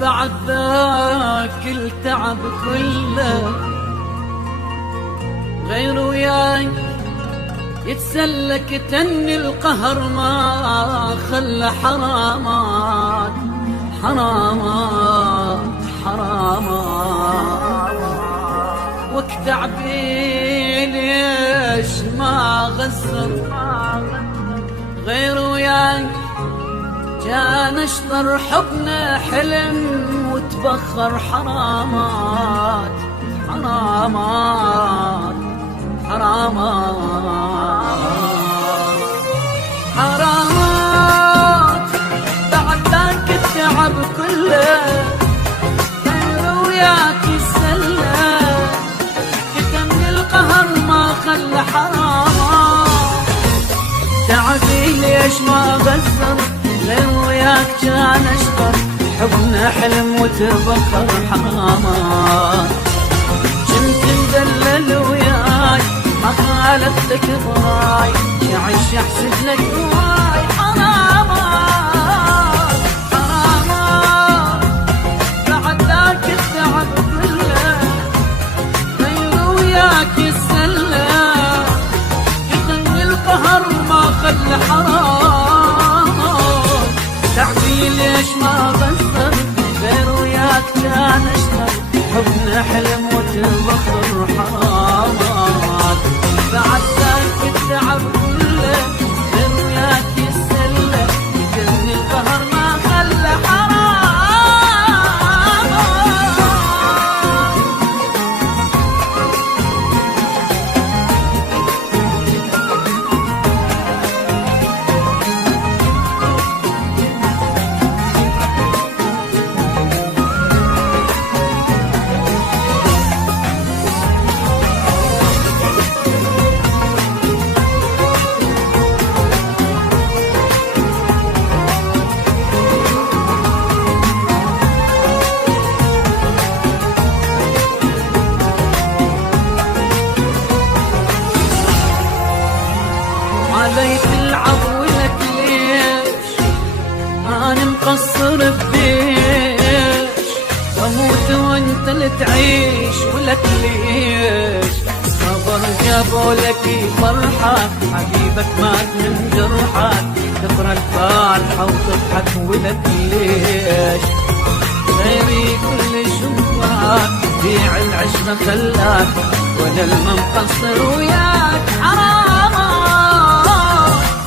بعد ذاك التعب كله غير وياي يتسلك تني القهر ما خلى حرامات حرامات حرامات وقت عبي ليش ما غزر غير وياي كان اشطر حبنا حلم وتبخر حرامات حرامات حرامات حرامات بعد ذاك التعب كله غير وياك يسلى كتم القهر ما خلى حرامات تعبي ليش ما غزر غير وياك كان اشطر حبنا حلم وتبخر حرامات كنت مدلل وياي ما خالفتك ضاي يعيش يحسب لك هواي حرامات حرامات بعد ذاك التعب كله غير وياك يسلى يغني القهر ما خلى حرام تعبي ليش ما غسر غير وياك كان اشتر حبنا حلم وتبخر حرامات بعد ذاك التعب كله غير وياك يسلى يجني القهر ما خلى علي تلعب ولك ليش أنا مقصر بديش أموت وانت اللي تعيش ولك ليش صبر جابوا لك فرحة حبيبك مات من جرحك تقرا الفاتحة وتضحك ولك ليش غيري كل شوفك بيع العشرة خلاك ولا المقصر وياك حرامات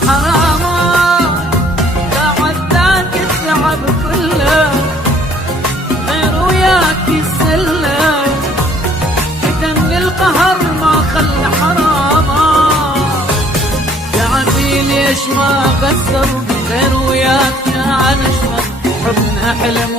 حرامات بعد ذاك التعب كله غير وياك يسلى كتم القهر ما خلى حرامات تعبي ليش ما قصر غير وياك كان اشطر حبنا حلم